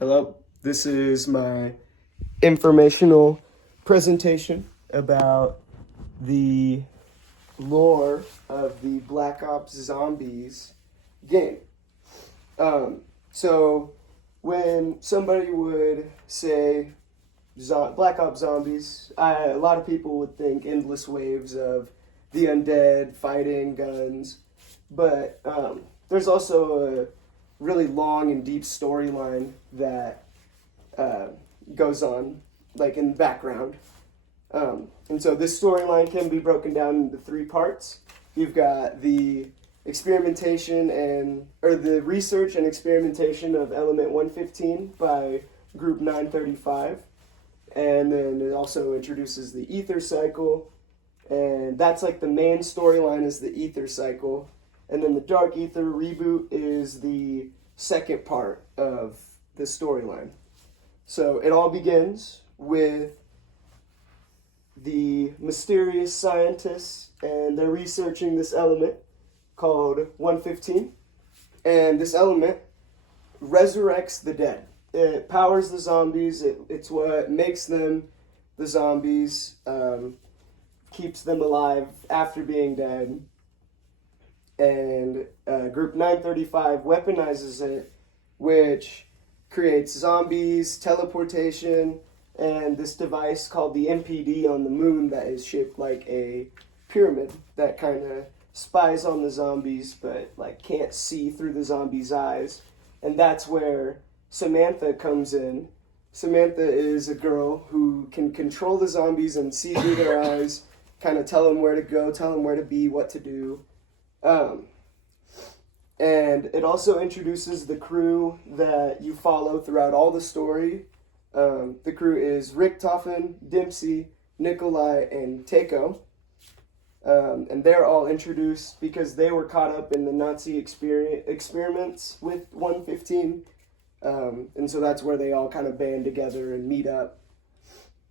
Hello, this is my informational presentation about the lore of the Black Ops Zombies game. So when somebody would say Black Ops Zombies, a lot of people would think endless waves of the undead fighting guns, but there's also a really long and deep storyline that goes on, like in the background. And so this storyline can be broken down into three parts. You've got the the research and experimentation of Element 115 by Group 935. And then it also introduces the ether cycle. And that's like the main storyline is the ether cycle. And then the Dark Ether reboot is the second part of the storyline. So it all begins with the mysterious scientists, and they're researching this element called 115. And this element resurrects the dead. It powers the zombies. It's what makes them the zombies, keeps them alive after being dead. And Group 935 weaponizes it, which creates zombies, teleportation, and this device called the MPD on the moon that is shaped like a pyramid that kind of spies on the zombies but like can't see through the zombies' eyes. And that's where Samantha comes in. Samantha is a girl who can control the zombies and see through their eyes, kind of tell them where to go, tell them where to be, what to do. And it also introduces the crew that you follow throughout all the story. The crew is Richtofen, Dempsey, Nikolai, and Takeo. And they're all introduced because they were caught up in the Nazi experiments with 115. And so that's where they all kind of band together and meet up.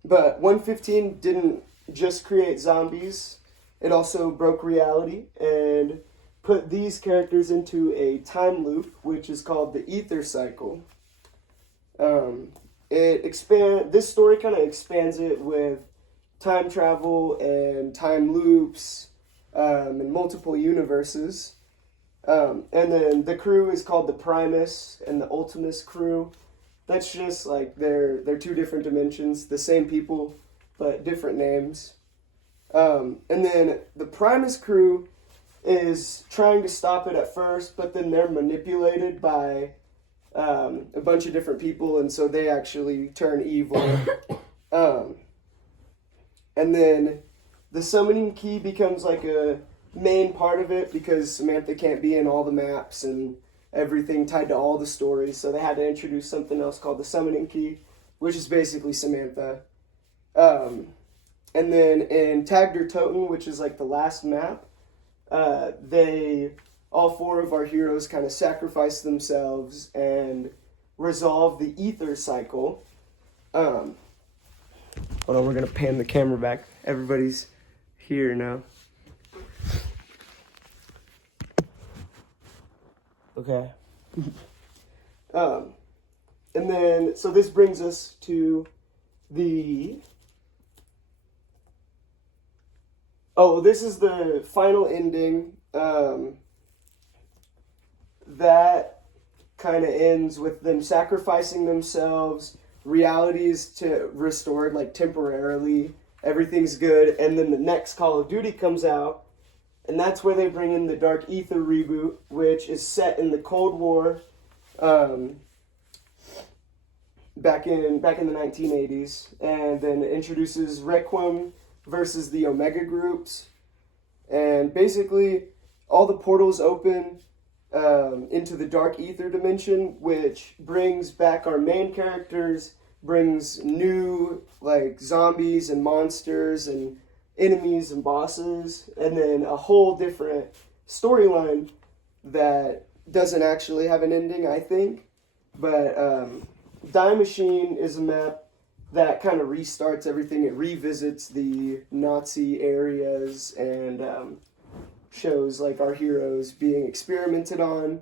But 115 didn't just create zombies. It also broke reality and put these characters into a time loop, which is called the ether cycle. This story kind of expands it with time travel and time loops, and multiple universes. And then the crew is called the Primus and the Ultimus crew. That's just like they're two different dimensions, the same people, but different names. And then the Primus crew is trying to stop it at first, but then they're manipulated by a bunch of different people, and so they actually turn evil. And then the summoning key becomes like a main part of it because Samantha can't be in all the maps and everything tied to all the stories, so they had to introduce something else called the summoning key, which is basically Samantha. And then in Tag der Toten, which is like the last map, all four of our heroes kind of sacrifice themselves and resolve the ether cycle. Hold on, we're gonna pan the camera back. Everybody's here now. Okay. And then, so this brings us to this is the final ending. That kind of ends with them sacrificing themselves. Reality is restored like temporarily. Everything's good. And then the next Call of Duty comes out. And that's where they bring in the Dark Ether reboot, which is set in the Cold War, back in the 1980s. And then it introduces Requiem versus the Omega groups. And basically, all the portals open into the Dark Ether dimension, which brings back our main characters, brings new like zombies and monsters and enemies and bosses, and then a whole different storyline that doesn't actually have an ending, I think. But Die Machine is a map that kind of restarts everything. It revisits the Nazi areas and shows like our heroes being experimented on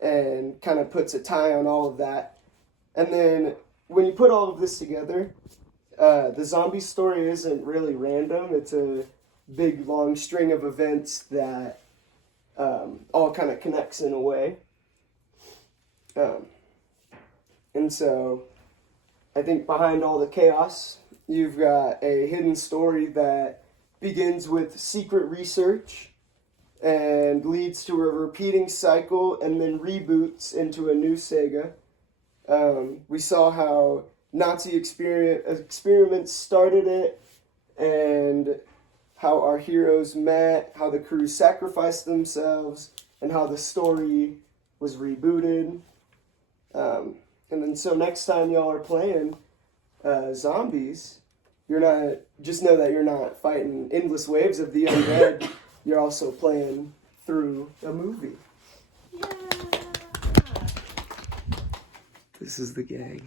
and kind of puts a tie on all of that. And then when you put all of this together, the zombie story isn't really random. It's a big, long string of events that all kind of connects in a way. And so I think behind all the chaos, you've got a hidden story that begins with secret research and leads to a repeating cycle and then reboots into a new Sega. We saw how Nazi experiments started it, and how our heroes met, how the crew sacrificed themselves, and how the story was rebooted. And then so next time y'all are playing zombies, you're not, just know that you're not fighting endless waves of the undead, you're also playing through a movie. Yeah. This is the gang.